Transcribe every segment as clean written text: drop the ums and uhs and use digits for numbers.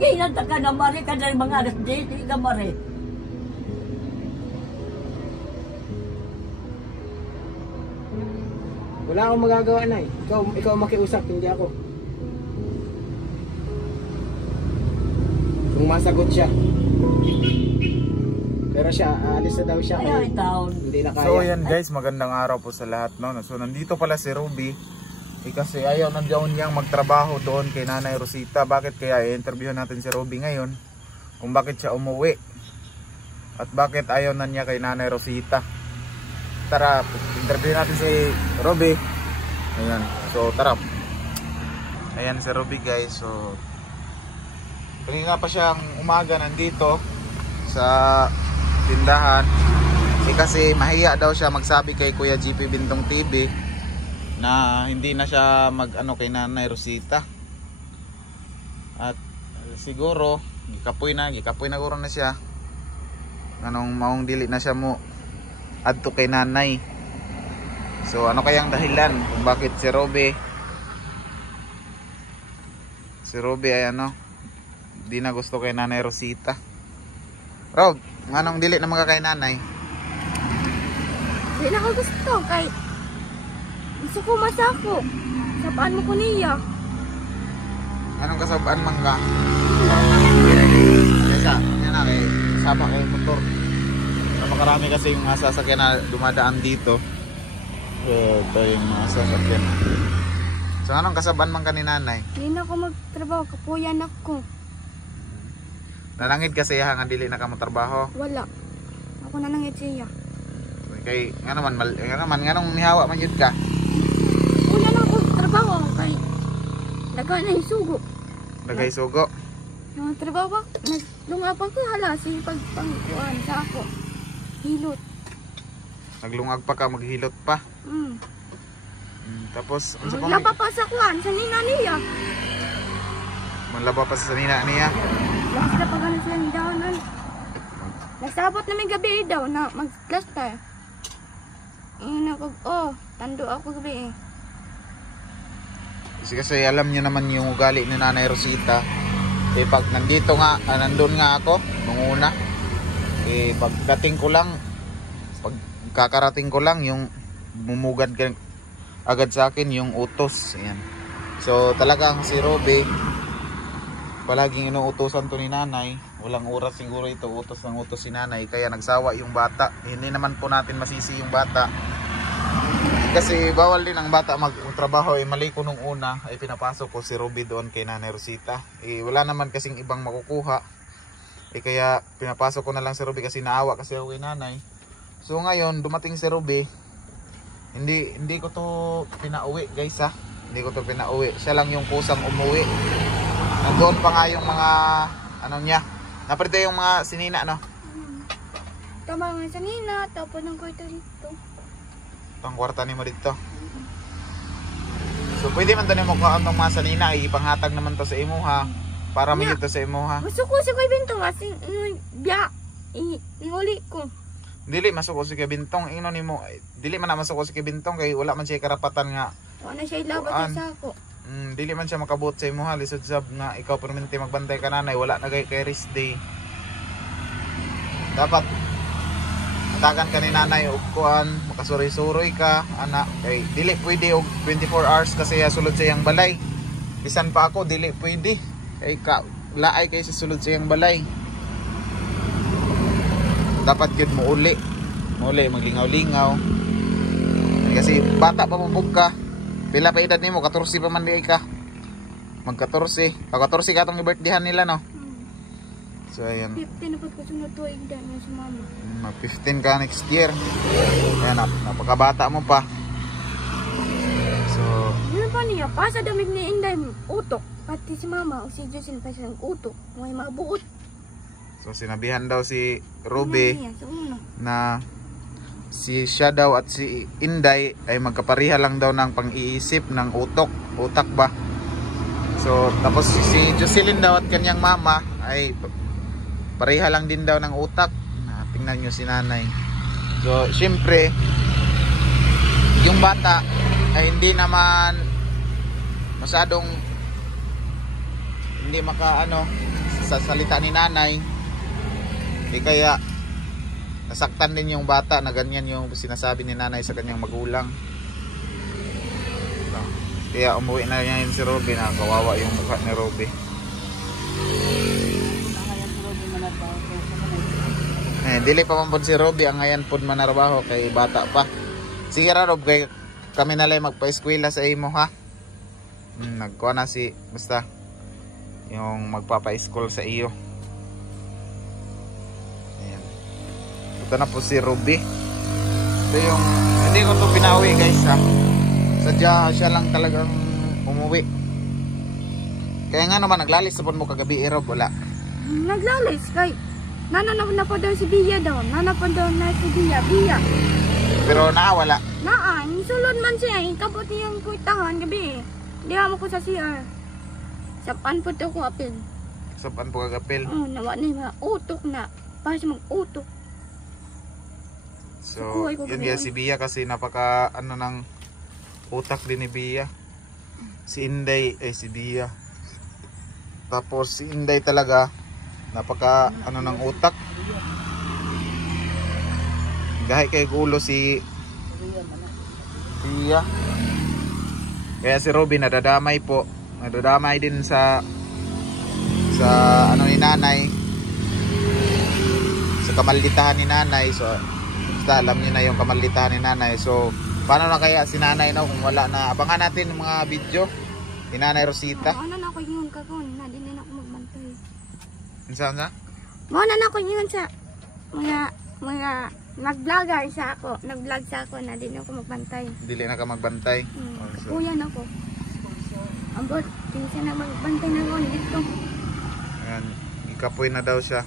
Ngayon ka na mare ka na mga anak di ka mare. Wala akong magagawa na eh. Ikaw makiusap, hindi ako. Kung masagot siya. Pero siya, aalis na daw siya. Ay, taon. Hindi na kaya. So yan guys, magandang araw po sa lahat, no? So nandito pala si Ruby. Kasi ayaw nandiyan niyang magtrabaho doon kay Nanay Rosita. Bakit kaya i-interview natin si Ruby ngayon? Kung bakit siya umuwi. At bakit ayaw na niya kay Nanay Rosita. Tara, interview natin si Ruby. Ayan. So tara. Ayan si Ruby guys. So kanina pa siyang umaga nandito sa tindahan. Kasi mahiya daw siya magsabi kay Kuya GP Bintong TV na hindi na siya mag-ano kay Nanay Rosita. At siguro gikapoy na guro na siya. Anong maong dili na siya mo adto kay nanay. So ano kayang dahilan kung bakit si Ruby ay ano di na gusto kay Nanay Rosita. Rob, anong dili na mga kay nanay? Hindi na ako gusto kay gusto ko masako. Sapaan mo ko niya. Anong kasabaan man ka? Kaysa, yan na kay sama kay motor. Makarami kasi yung mga sasakyan na dumadaan dito. Ito yung mga sasakyan. So anong kasabaan man ka ni nanay? Hindi na ako magtrabaho, kapuyan ako. Nanangid kasi nga dili na ka mo trabaho. Wala. Ako na nangit siya. Kay nga naman nganong nihawa man yun ka? Una na ako trabaho kay daga na yung sugo. Dagay sugo. Yung trabaho ba? Naglungapan ko hala si pagpangkuan sa ako. Hilot. Naglungag pa ka, maghilot pa. Tapos unsa pa Lapa pa sa kuan sa nina niya. manlaba pa sa nina niya. Lakas na pag ano sila ni daonan. Nagsabot namin gabi daw na mag-class tayo. Iyon ako, tando ako gabi eh. Kasi alam niyo naman yung ugali ni Nanay Rosita. Pag nandito nga, nandun nga ako nung una. Pagdating ko lang, pag kakarating ko lang, yung mumugad agad sa akin yung utos. Ayan. So talagang si Ruby, palaging inuutosan to ni nanay. Walang oras siguro ito, utos ng utos si nanay. Kaya nagsawa yung bata. Hindi naman po natin masisi yung bata. Kasi bawal din ang bata magtrabaho. Mali ko nung una ay pinapasok ko si Ruby doon kay Nanay Rosita. Wala naman kasing ibang makukuha. Kaya pinapasok ko na lang si Ruby kasi naawa kasi ako kay nanay. So ngayon dumating si Ruby. Hindi ko to pinauwi guys ha. Hindi ko to pinauwi. Siya lang yung kusang umuwi. Nandoon pa nga yung mga ano niya. Naparito yung mga sinina no. Tama nga sa nina, tapos ng kwarto dito. Itong kwarta ni mo dito. So pwede man to ni mo kaon ng mga sanina. Ipanghatag naman to sa imo ha. Para may to sa imo ha. Gusto ko si Kuya Bintong kasi biya. Inguli ko. Dili masuko si Kibintong ino nimo. Dili man na masuko si Kibintong kay wala man siya karapatan nga. Wala siya ilabat sa ako. Dili man siya makabot sa imo ha. Lisod sab nga ikaw permanente magbantay ka nanay. Wala na kay rest day. Dapat tagan ka ni nanay og kuan, makasuroy-suroy ka anak. Kay dili pwede og 24 hours kasi sulod sa iyang balay. Bisan pa ako dili pwede. Kay laay kay sa sulod sa iyang balay. Dapat yun muuli maglingaw-lingaw kasi bata pa mabog ka. Pila pa edad nimo? 14 pa man di ka. Mag 14 ka tong birthdayhan nila no. So ayan, 15 na po ko sunod tuig dan sa mama. mag 15 ka next year. Ayan, napakabata mo pa. So Ano pa niya? Pasa damit ni Inday utok. Pati si mama o si Jocelyn pa siyang utok. May mabuot. So sinabihan daw si Ruby Sa una. na siya daw at si Inday ay magkapariha lang daw ng pang-iisip ng utak ba. So tapos si Jocelyn daw at kanyang mama ay pareha lang din daw ng utak. Tingnan nyo si nanay. So syempre yung bata ay hindi naman hindi maka ano sa salita ni nanay. Kaya nasaktan din yung bata na ganyan yung sinasabi ni nanay sa kanyang magulang. Kaya umuwi na yan si Robby, na kawawa yung mukha ni Robby. Dili pa man si Robby ang ngayon pod manarbaho kay bata pa. Sige ra Rob, kay kami na lang magpa-eskwela sa imo ha. Nagkuha na si basta yung magpapa-school sa iyo. Ayan. Ito na po si Robby. Ito yung hindi ko to pinawi guys ha. Sadya siya lang talagang umuwi. Kaya nga naman naglalis sa mo kagabi Rob, wala. Naglalis kay nananaw na po daw si Bia daw. Nananaw daw na si Bia. Pero wala. Naan, sulod man siya. Ikabot niyang kuitahan gabi. Di mo ko sa CR. Sapan po to ko apil. Sapan po kagapil. Nawa na yung utok na. Para siya mag-utok. So, yun nga si Bia kasi napaka ano ng utak din ni Bia. Si Inday si Bia. Tapos si Inday talaga napaka ano ng utak. Gahay kay gulo si Bia. Kaya si Robby nadadamay po. Nadadamay din sa ano ni nanay. Sa kamalditahan ni nanay. So basta alam niyo na yung kamalditahan ni nanay. So paano na kaya si nanay no kung wala na? Abangan natin yung mga video ni Nanay Rosita. Ano na ako yun kakon. Na din na ako magbantay. Saan na? Muna na ako yun sa mga nag-vlogger sa ako. Nag-vlog sa ako na din ako magbantay. Dili na ka magbantay. So, Kuyan ako. Ambot, pinsan na magbantay na ako dito. ayan, ikapoy na daw siya.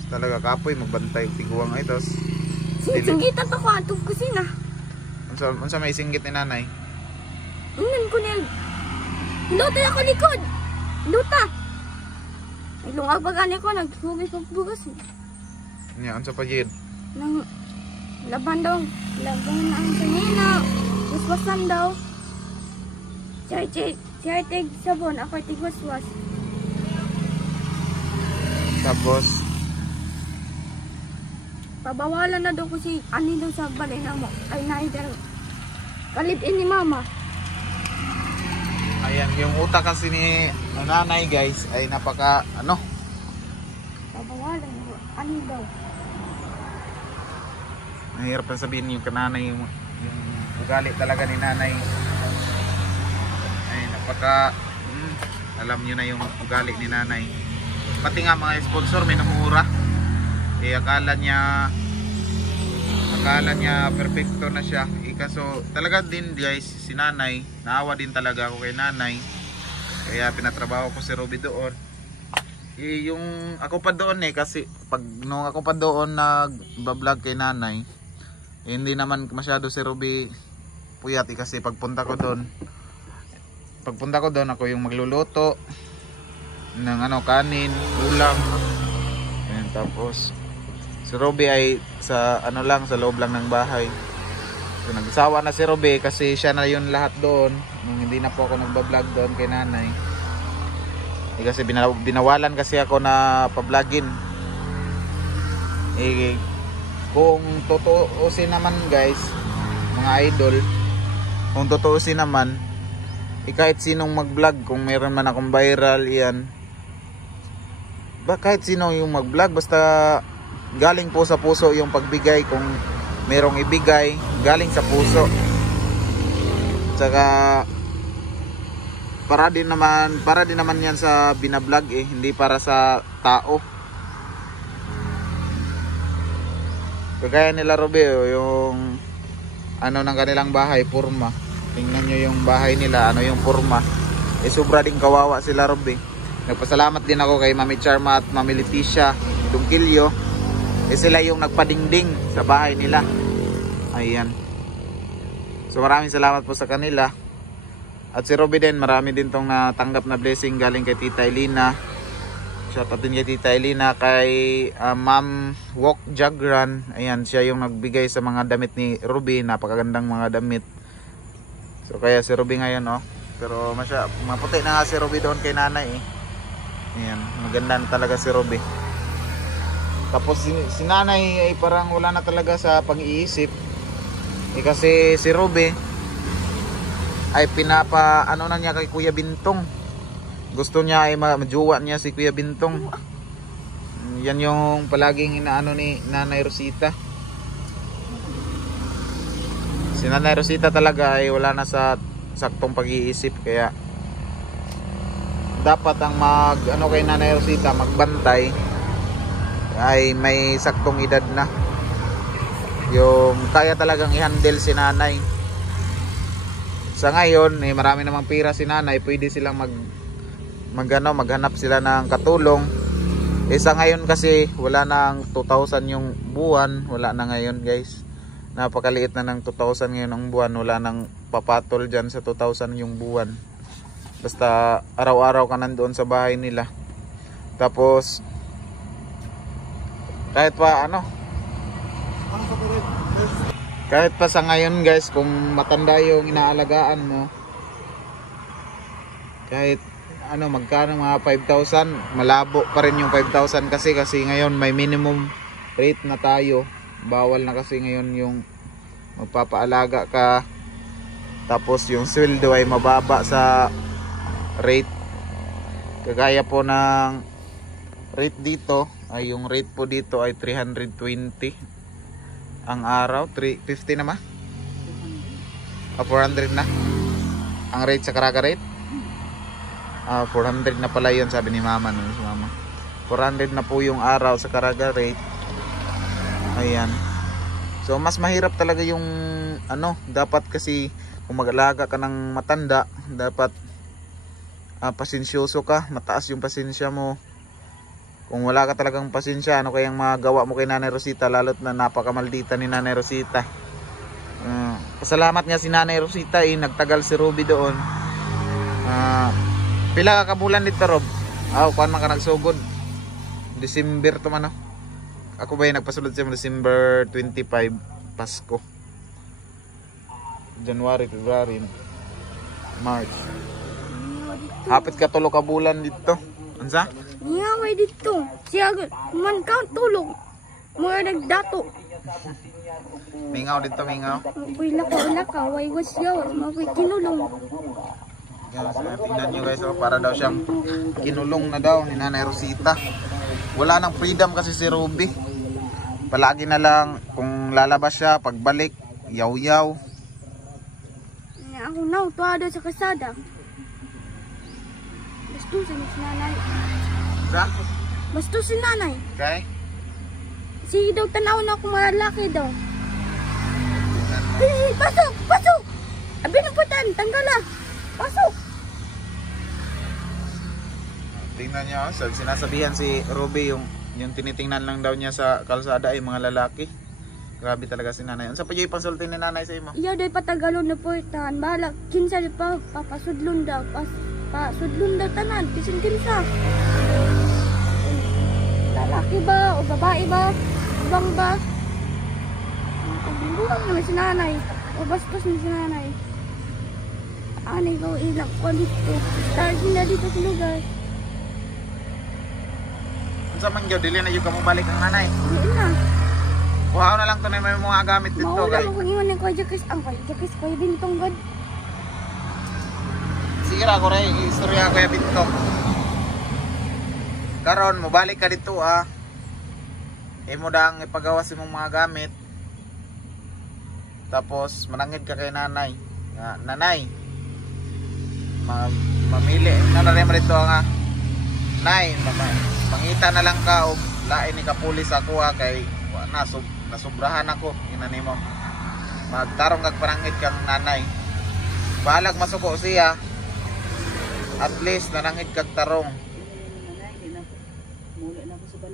So, talaga kapoy magbantay tiguang ay tos. Singgitan pa ko atong kusina. Unsa may singgit ni nanay? Unan ko niya. Luta ako likod. Luta. Ay lungag pa gani ko naghugay ko bugas. Nya unsa pa jid? Nang laban daw. Laban na ang sanina. Waswasan daw. Siya tig sabon. Ako tig waswas. Tapos Pabawalan na daw ko si ani daw sa balay na mo. Ay naider. Kalipin ni mama. ayan, yung utak kasi ni nanay guys ay napaka ano? Pabawalan na ani daw. Mahirap na sabihin yung kananay yung ugali talaga ni nanay. Ay napaka alam niyo na yung ugali ni nanay. Pati nga mga sponsor may namumura. Akala niya perfecto na siya. Kaso talaga din guys si nanay, naawa din talaga ako kay nanay. Kaya pinatrabaho ko si Robby doon. Yung ako pa doon kasi nung ako pa doon nag-vlog kay nanay, hindi naman masyado si Robby puyat kasi pagpunta ko doon ako yung magluluto ng kanin, ulam. Ayan, tapos si Robby ay sa sa loob lang ng bahay. So nagsawa na si Robby kasi siya na yun lahat doon nung hindi na po ako nagba-vlog doon kay nanay. Kasi binawalan kasi ako na pa-vlogin. Kung tutuusin naman guys, mga idol, kung tutuusin naman, kahit sinong mag-vlog, kung meron man akong viral yan, kahit sino yung mag-vlog, basta galing po sa puso yung pagbigay. Kung merong ibigay galing sa puso, tsaka para din naman yan sa binablog hindi para sa tao. Kagaya nila Robby yung ng kanilang bahay, purma. Tingnan nyo yung bahay nila, yung purma, sobra din kawawa sila Robby. Nagpasalamat din ako kay Mami Charma at Mami Leticia Dungkilyo. Sila yung nagpadingding sa bahay nila. Ayan. So maraming salamat po sa kanila. At si Robby din, marami din tong natanggap na blessing galing kay Tita Elina. Shout out din kay Tita Elina, kay Ma'am Walk Jagran. Ayan, siya yung nagbigay sa mga damit ni Robby. Napakagandang mga damit. So kaya si Robby ngayon Pero maputi na nga si Ruby doon kay nanay eh. Ayan, maganda na talaga si Ruby. Tapos si nanay ay parang wala na talaga sa pag-iisip. Kasi si Ruby ay ano na niya kay Kuya Bintong. Gusto niya ay majuwa niya si Kuya Bintong. Yan yung palaging inaano ni Nanay Rosita. Si Nanay Rosita talaga ay wala na sa saktong pag-iisip, kaya dapat ang ano kay Nanay Rosita magbantay ay may saktong edad na. Yung kaya talagang i-handle si nanay. Sa ngayon, marami namang pira si nanay, pwede silang maghanap sila ng katulong. Sa ngayon kasi wala nang 2,000 yung buwan, wala na ngayon guys. Napakaliit na ng 2,000 ngayon ang buwan, wala nang papatol dyan sa 2,000 yung buwan. Basta araw-araw ka nandoon sa bahay nila. Tapos kahit pa sa ngayon guys, kung matanda yung inaalagaan mo, kahit magkano mga 5,000, malabo pa rin yung 5,000 kasi ngayon may minimum rate na tayo. Bawal na kasi ngayon yung magpapaalaga ka tapos yung sweldo ay mababa sa rate. Kagaya po ng rate dito, ay yung rate po dito ay 320 ang araw. 350 na 400 na ang rate sa Caraga rate. 400 na pala yun, sabi ni mama. 400 na po yung araw sa Caraga rate. Ayan. So mas mahirap talaga yung dapat kasi kung mag-alaga ka ng matanda, dapat pasensyoso ka, mataas yung pasensya mo. Kung wala ka talagang pasensya, ano kayang magawa mo kay Nanay Rosita, lalo't na napakamaldita ni Nanay Rosita. Pasalamat nga si Nanay Rosita, nagtagal si Ruby doon. Pila ka kabulan dito, Rob? Kuan man ka nagsugod. December to man. Ako ba nagpasulod sa December 25, Pasko. January, February, March. Hapit ka tulo ka bulan dito. Ansa? Ngaway dito. Siya man ka tulog. Mga nagdato. Mingaw dito, mingaw. Uy, laka, way was yaw. Mapoy kinulong. Yan, so, tingnan nyo guys, para daw siyang kinulong na daw ni Nanay Rosita. Wala nang freedom kasi si Ruby. Palagi na lang kung lalabas siya, pagbalik, yaw-yaw. Ako na, tuwado sa kasada. Basto si nanay. Sa? Basto si nanay. Okay. Sige daw, tanaw na akong mga lalaki daw. Pasok! Pasok! Abi ng putan, tanggala. Pasok! Tingnan nyo, sinasabihan si Ruby yung tinitingnan lang daw niya sa kalsada ay mga lalaki. Grabe talaga si nanay. Ano sa pa yung pansulti ni nanay sa imo? Iya, day patagalon na portan. Bahala, kinsa pa, papasudlon daw. Pasudlon daw tanan, kinsa. Lalaki ba o babae ba? Ibang ba? Buwang naman si nanay. O bastos na si nanay. Anay ko ilang ko dito. Dahil sila dito sa lugar. Sa mangyaw, dili na yung kamubalik ang nanay. Hindi na. Kuha na lang to na may mga gamit dito guys. Maula mo kung iwan ng Kuya Jakis. Ang Kuya Jakis, Kuya Bintong God. Sige ra, kore, istorya Kuya Bintong. Karon, mabalik ka dito Imo dang ipagawas imong mga gamit. Tapos manangid ka kay nanay. Nanay, mamili na rin mo dito nay, mangita na lang ka o lain ni kapulis ako kay nasubrahan ako. Inani mo magtarong kag panangid kang nanay. Balag masuko siya, at least nanangid kag tarong.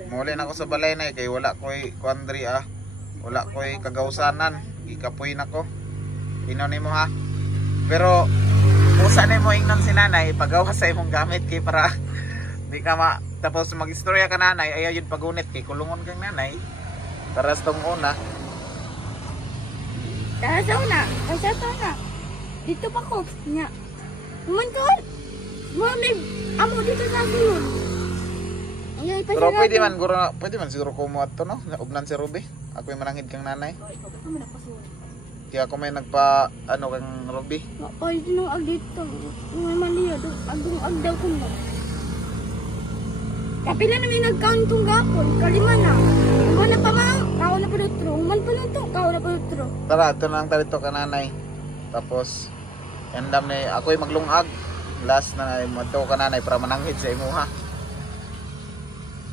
Muli na ako sa balay na kay wala ko'y kuandri wala ko'y kagausanan, ikapoy na ko. Inani mo pero usa na mo ingnon si nanay pagawa sa imong gamit kay para di ka tapos mag-istorya ka nanay, ayaw yun pagunit kay kulungon kang nanay. Taras tong una. Taras una. Dito pa ko. Nya. Kumanton. Mami, amo dito sa sulod. Ayun, Pero pwede man siguro ko mo ato no, ugnan si Ruby. Ako yung manangid kang nanay. Kaya ako may nagpa ano kang Ruby. Ay, nung ag dito. May maliya do. Agong daw ko mo. Kapila na may nagkauntong gapon. Kalima na. Ikaw na pa mang. Kao na pa dutro. Man pa lang to. Kao na pa dutro. Tara, ito na lang talito ka nanay. Tapos endam na ako yung maglungag. Last na madto ka nanay para manangid sa imuha.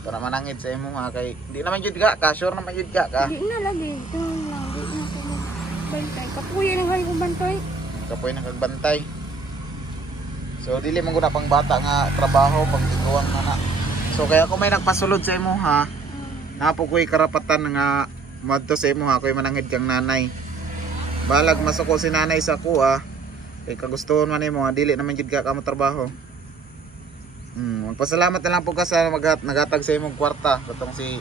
Para manangid sa imuha kay di naman jud ka, sure naman jud ka. Di na lagi. Ito lang. Di na ko magbantay. Kapuya na kayo bantay. Kapoy na kagbantay. So dili man guna pang bata nga trabaho pag tiguan na na. So kaya kung may nagpasulod sa imuha, napo ko'y karapatan nga madto sa imuha ko'y manangid kang nanay. Balag masuko si nanay sa kuha. Kay kagustuhan man nimo, dili naman jud ka mo trabaho. Magpasalamat na lang po ka sa nagatag sa imong kwarta. Katong si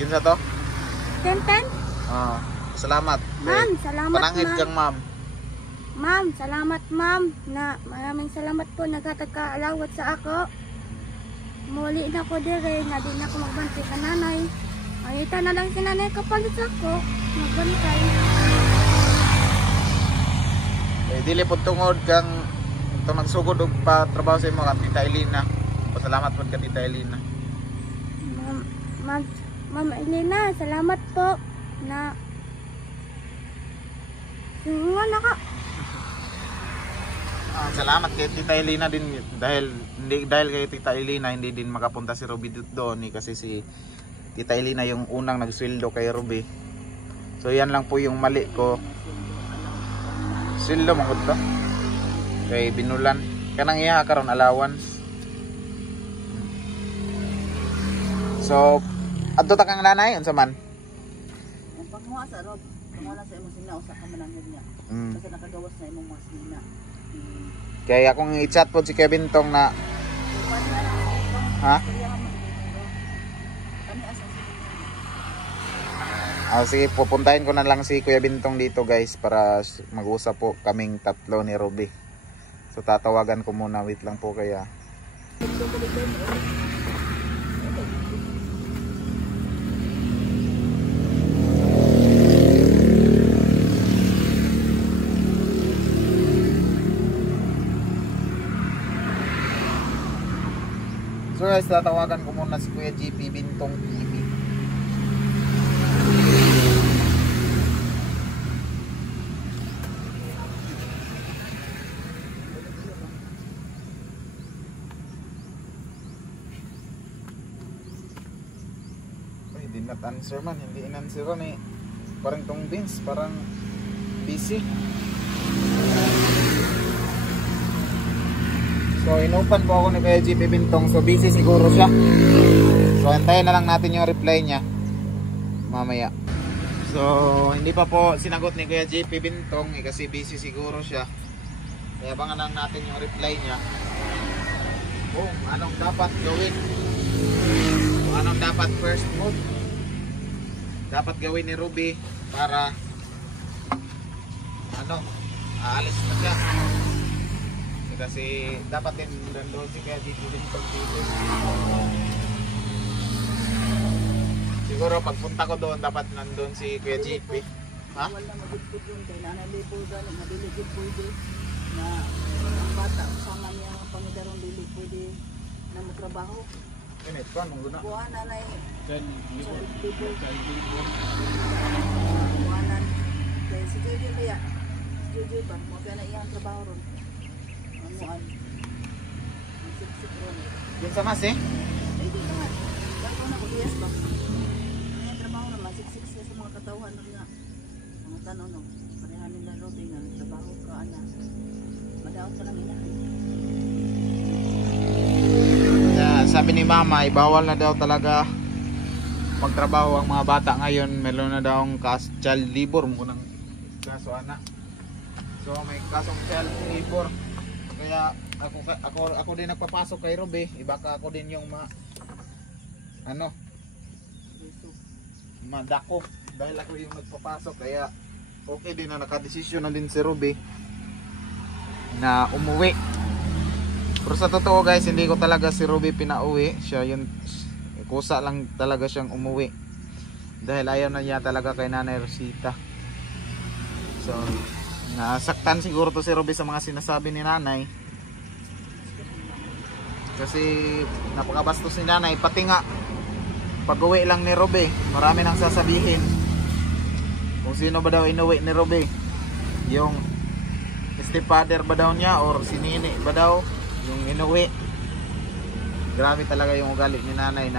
kinsa to? Tenten? Salamat. Ma'am, salamat Panangid ma'am. kang ma'am. Ma'am, salamat ma'am. Maraming salamat po nagkatagkaalawat sa ako. Muli na ko dire, na di na ako magbantay ka nanay. Ayita na lang si nanay kapalit ako. Magbantay. Dili po tungod kang itong nagsugod og pa trabaho sa imo kang Tita Elena. Pasalamat po ka Tita Elena. Ma'am Elena, salamat po na wala ka. Salamat kay Tita Elena din dahil kay Tita Elena hindi din makapunta si Ruby doon kasi si Tita Elena yung unang nagsweldo kay Ruby. So yan lang po yung mali ko. Sweldo mangod to kay binulan kanang iya karon allowance. So adto ta kang nanay unsa man? Ang pagmuha sa Rob, pagmuha sa imong sina usa ka manangid niya. Kasi nakagawas na imong mga sina. Kaya akong i-chat po si Kevin tong na ha? Sige, pupuntahin ko na lang si Kuya Bintong dito guys para mag-usap po kaming tatlo ni Ruby. So tatawagan ko muna, wait lang po kaya. So guys, tatawagan ko muna si Kuya JP Bintong TV. Did not answer man, hindi in-answer ni parang tong Vince, parang busy. So inopen po ako ni Kuya JP Bintong, so busy siguro siya. So antayin na lang natin yung reply niya mamaya. So hindi pa po sinagot ni Kuya JP Bintong kasi busy siguro siya. Kaya abangan lang natin yung reply niya. Anong dapat gawin? Anong dapat first move dapat gawin ni Ruby para aalis na siya kasi dapat din nandun si Kuya JP Bintong dito. Siguro pagpunta ko doon dapat nandun si Kuya JP. Ha? Wala magigpod yun kay nanalipod gani madiligid pwede na ang bata sama niya ang pamidarong dili pwede na magtrabaho. Init ko anong guna? Buwan na na buwanan kaya si Jojo kaya si Jojo ba mo kaya na iyang trabaho ron anuan ang siksik ron Yung sa mas eh? ay di naman bago na ko diyas ba iyang trabaho naman siksik siya sa mga katauhan ron nga mga tanong no parehan nila Roby nga trabaho ka ana madaot ka lang inahan. Sabi ni Mama, bawal na daw talaga magtrabaho ang mga bata ngayon. Meron na daw ang child labor mo ng kaso anak. So may kasong child labor. Kaya ako din nagpapasok kay Ruby. Baka ako din yung madakop dahil ako yung nagpapasok. Kaya okay din na nakadesisyon na din si Ruby. na umuwi. Pero sa totoo guys, hindi ko talaga si Ruby pinauwi. Siya yun, kusa lang talaga siyang umuwi. Dahil ayaw na niya talaga kay Nanay Rosita. So, nasaktan siguro to si Ruby sa mga sinasabi ni Nanay. Kasi napakabastos ni Nanay. Pati nga, pag-uwi lang ni Ruby, marami nang sasabihin. Kung sino ba daw inuwi ni Ruby. Yung stepfather ba daw niya or si Nini ba daw yung inuwi. Grabe talaga yung ugali ni Nanay,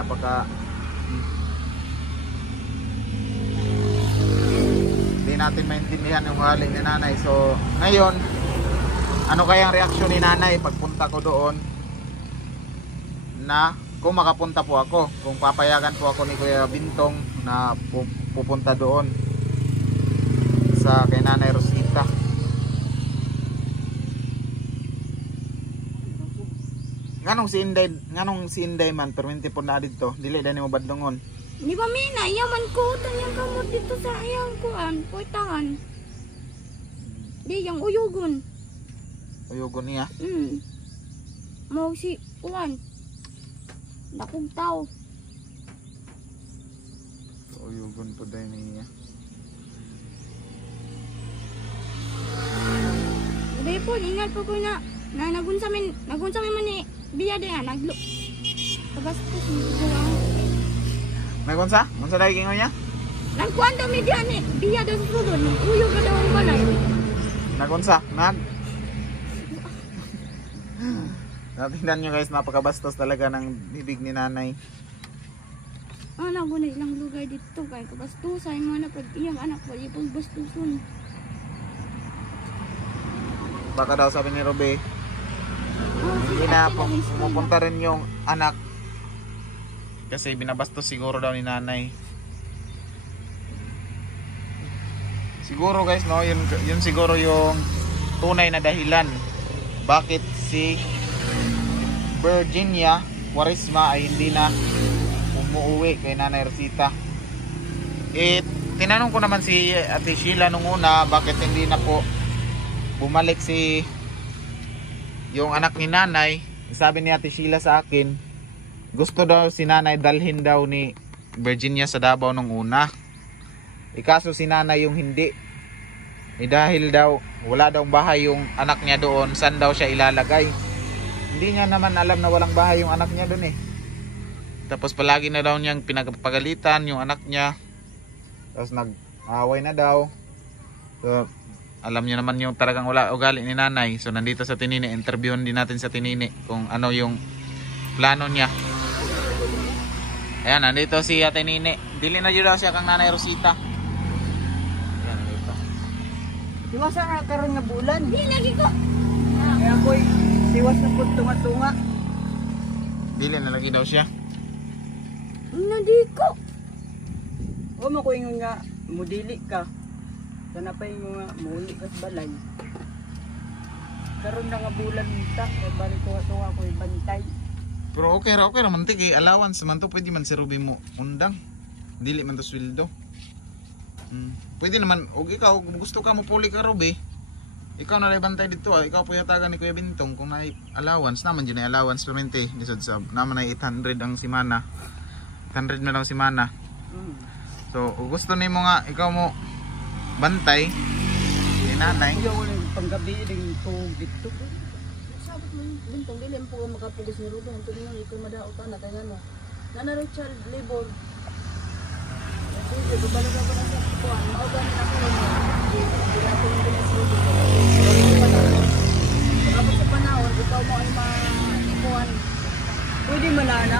hindi natin maintindihan yung ugali ni Nanay. So ngayon, ano kayang reaksyon ni Nanay pagpunta ko doon, na kung makapunta po ako, kung papayagan po ako ni Kuya Bintong na pupunta doon sa kay Nanay Rosita. Nganong si Inday man perminti po na dito, dili dani mo badlongon. Di ba mina, yaman ko tanyang kamot dito sa ayang kuan, puitangan. Di yang uyugon. Uyugon niya. Mo si kuan. Dakong tao. Uyugon po dahil niya. Di po, ingat po ko na nagunsa min man ni biya de naglo. Tapos po Nagkunsa? Kunsa dahil kingo niya? nagkuan daw mi diyan ni biya daw sa sulod. Uyog ka daw ang balay. Nagkunsa? Natingnan nyo guys, napakabastos talaga ng bibig ni Nanay. Ano ko na ilang lugar dito kay kabastusan mo na pag iyang anak ko ipong bastuson. Baka daw sabi ni Ruby, hindi na pupunta rin yung anak kasi binabastos siguro daw ni Nanay. Siguro guys, no, yun siguro yung tunay na dahilan bakit si Virginia Quaresma ay hindi na umuwi kay Nanay Rosita. Tinanong ko naman si Ate Sheila nung una bakit hindi na po bumalik si yung anak ni Nanay. Sabi ni Ate Sheila sa akin, gusto daw si Nanay dalhin daw ni Virginia sa Davao nung una. Kaso si Nanay yung hindi. Dahil daw wala daw bahay yung anak niya doon, saan daw siya ilalagay. Hindi niya naman alam na walang bahay yung anak niya doon eh. Tapos palagi na daw niyang pinagpagalitan yung anak niya. Tapos nag-away na daw. So, alam niyo naman yung talagang wala ugali ni Nanay. So nandito sa Tinini, interviewin din natin sa Tinini kung ano yung plano niya. Ayan, nandito si Ate Nini. Dili na daw siya kang Nanay Rosita. Ayan, nandito. Iwasa na karon nga bulan. Di lagi ko. Kaya ako'y siwas na po tunga-tunga. Dili na lagi daw siya. Nadi ko. O mo ko ingon nga mudili ka. Sana pa yung nga muli ka sa balay. Karon na nga bulan ta, kay balik tunga-tunga ko bantay. Pero okay raman tig allowance man to, pwede man si Ruby mo undang. Dili man to sweldo. Pwede naman, og ikaw gusto ka mo puli ka Ruby. Ikaw na lay bantay dito ikaw puyatagan ni Kuya Bintong kung may allowance naman yun ay allowance permente lisod sa naman ay 800 ang simana. 800 na lang simana. So, gusto nimo nga ikaw mo bantay ni Nanay. Ayaw wala panggabi ring tug dito. Sabi mo, Bintong, dili po ka makapugos ni Ruben. Ito nga, ikaw madaot ka na, kaya no. Nanaro child labor. Sige, babalo ka na sa kuwan. Mauban na ako rin. Hindi ako yung bilis Ruben. Kapag sa panahon, ikaw mo ay ma-ikuan. Pwede manana.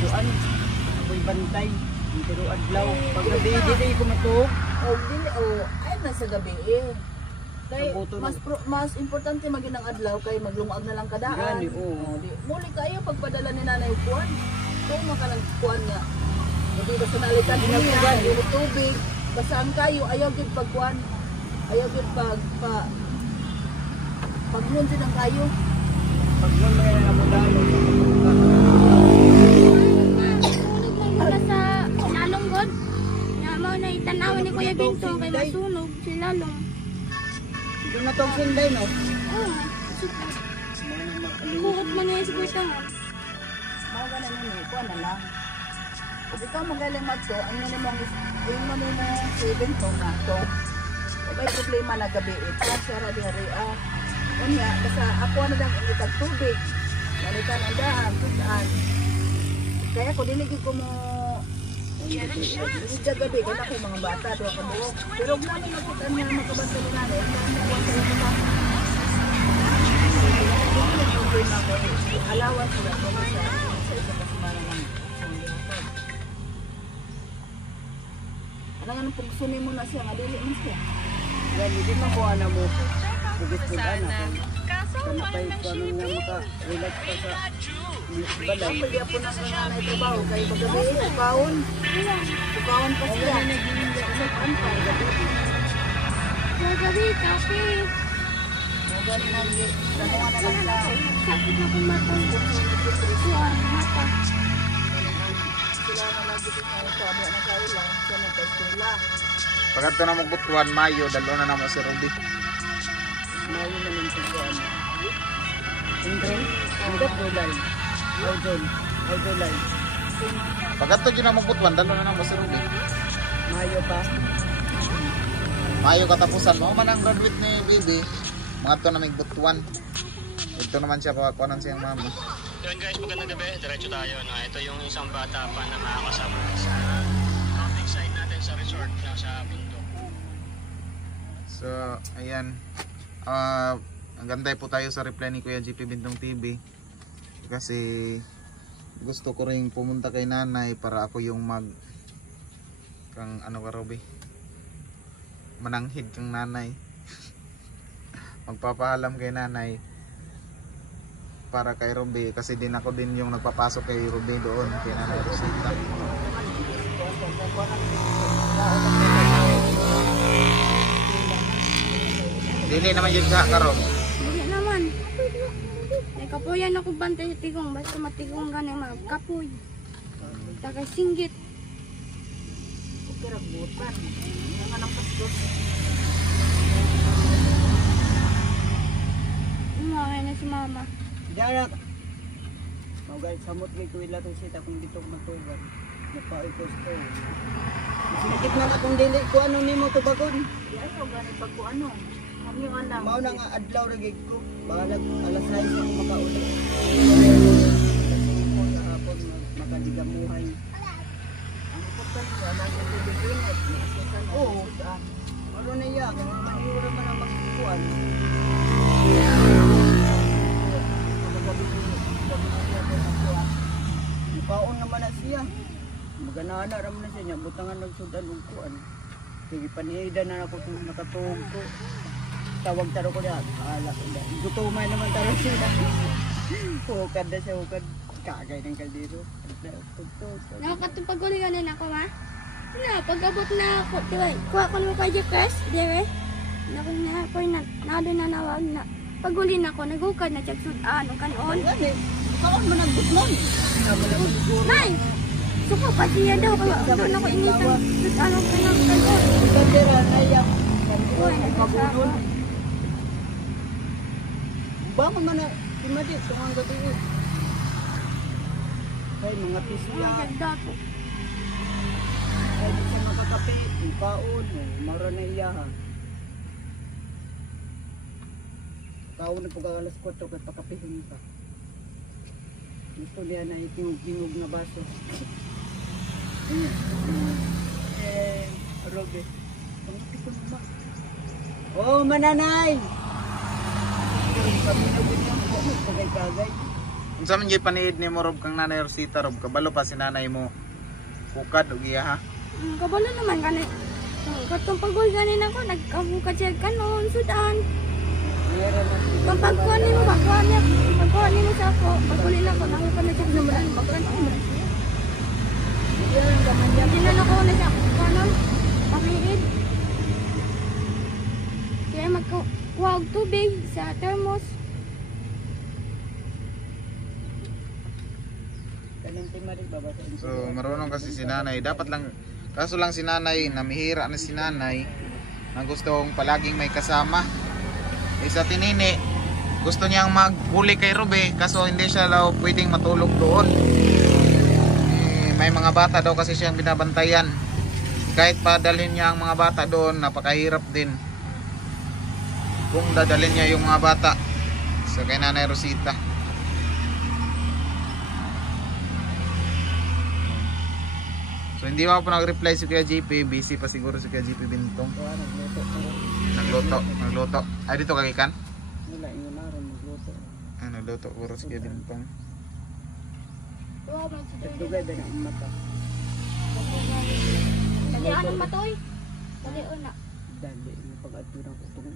Kuan, ako'y bantay. Pero adlaw, paggabi dili ko matug. O, dili, o, ay na sa gabi eh. Kay, Sa buto mas importante maging ang adlaw kay maglumuag na lang kadaan. Gani, oo. Muli kayo pagpadala ni Nanay kuwan. Tumo ka ng kuwan nga. Hindi ba sa nalitan niya, yung tubig. Basaan kayo, ayaw din pagkuwan. Ayaw din pagmunsin ang kayo. Pag mo mga namudalo. Nagmula sa Lalonggod. Nga mo na itanawin ni Kuya Bintong kay masunog si Lalong. Doon na tong Sunday, no? Oo. Kuot man niya sa kutangan. Mga ganun yun eh, kuha na lang. Kung ikaw magaling magto, ang minimum is, yung minimum 7 to na to. Kung may problema na gabi, siya radiyari, kunya, basta ako na lang initag tubig. Balikan ang daan, tutaan. Kaya ko diligid ko mo, hindi gabi, kaya ako yung mga bata, doon ka buhok. Pero kung namin makita niya makabasa nila, ang dami na kuwan sa mga problema ko, alawan sila ko sa isa kasimana ng sangyapan. Ano nga nung pagsunin mo na siya, madili mo siya. Yan, hindi makuha na mo. Bugis ko na na. Kana pa yung paano nga maka-relax pa sa balay. Ang pwede po na sa nanay trabaho, kaya magabi, ukaon. Ukaon pa siya. Ukaon pa, gabi. Gabi, kape. Magabi na, tanungan na lang sa Sakit na kong mata. Kuan, mata. sila na lang dito sa sabi na sa ilang, siya na pa sila. Pagkat na magbutuan Mayo, dalo na naman si Ruby. Mayo naman sa kuhaan. Andre, hanggat gulay. Audolay. Pagkat to na magbutuan, dalo na naman si Ruby. Mayo pa. Mayo katapusan mo man ang graduate ni Bibi. Mga to na magbutuan. Ito naman siya pakakuanan siyang mama. Yun guys, magandang gabi. Diretso tayo. No? Ito yung isang bata pa na makakasama sa camping site natin sa resort na sa bundok. So, ayan. Ang ganda po tayo sa reply ni Kuya GP Bintong TV. Kasi gusto ko rin pumunta kay nanay para ako yung kang ano ka Robby? Mananghid kang nanay. Magpapahalam kay nanay para kay Ruby kasi din ako din yung nagpapasok kay Ruby doon kay Nanay Rosita. Dili naman yun ka karon. Hindi naman. May kapuyan ako bantay sa tigong. Basta matigong ganang mga kapuy. Tagay singgit. Kirabutan. Ang anong pastos. Umangay na si mama. Jarak. Maugal samot may kuwila itong sita kung dito matugan. Napaikos to. Sinakit na akong dili ko ano ni mo to bagon. Yan o, ganit pag ko ano. Kami yung anak. Mao na nga adlaw ragig ko. Balag alas 6 ako makaulit. Kasi mo sa hapon makadigamuhay. Ang important ko, alam ko tubig-init. Oo. Ano na iya, kung maniwala man ang magkukuan. Mukaon naman na siya. Maganana raman na siya niya. Butangan nagsudan ng kuan. Sige, panihida na ako kung nakatuog ko. Tawag taro ko na. Ala ko na. Gutumay naman taro siya. Hukad na siya, hukad. Kagay ng kaldero. Nakakatupag ulit ganun ako ma. Wala, pag-abot na ako. Diba, kuha ko naman kay Jekes. Dire. Naku na ako na nawag na. Pagulin ako, nagukad na check ano kanon. Yan eh. Kaon mo nagbutmon. Nay! Suko pa siya daw. Kaya doon ako initan. Ano kanon kanon. Kaldera na iya. Uy, nagkasako. Ba mo man na. Timadi, tungang gabi eh. Kaya mga pisla. Ang ganda ko. Kaya di siya makakapit. Yung kaon. Mara na iya ha. Kaon na pag alas 4 kaya pakapihin ka. Gusto niya na itingog-tingog na baso. Robe. Pangiti ko naman. Oh, mananay! Kami na din yung kagay-kagay. Kung sa man gyud panihid ni mo Rob kang Nanay Rosita Rob, kabalo pa si nanay mo. Hukad og iya ha. Kabalo naman ganun. Katong pagul ganin ako, nagkahukad siya kanon, sudan. Meron na siya. Pagkuhan mo, pagkuhan mo sa ako. Pagkulin ako, nangukad na siya naman. Pagkuhan ako mo. Hindi na nakuha na siya. Kanon, pamihid. Kaya magkuha og tubig sa thermos. So marunong kasi si nanay. Dapat lang, kaso lang si nanay, namihira na si nanay na gustong palaging may kasama. Sa tinini, gusto niyang maghuli kay Ruby kaso hindi siya daw pwedeng matulog doon. May mga bata daw kasi siyang binabantayan. Kahit padalhin niya ang mga bata doon, napakahirap din kung dadalhin niya yung mga bata sa kay Nanay Rosita. So hindi pa po nag-reply si Kuya JP, busy pa siguro si Kuya JP Bintong. Nagluto. Ay dito kagikan? Wala, ingon na rin magluto. Nagluto puro si Kuya Bintong. Tuwa man si Joy. Dugay ba ng mata? Dalian ang matoy. Dalian na. Dali, yung pag-aturan ko itong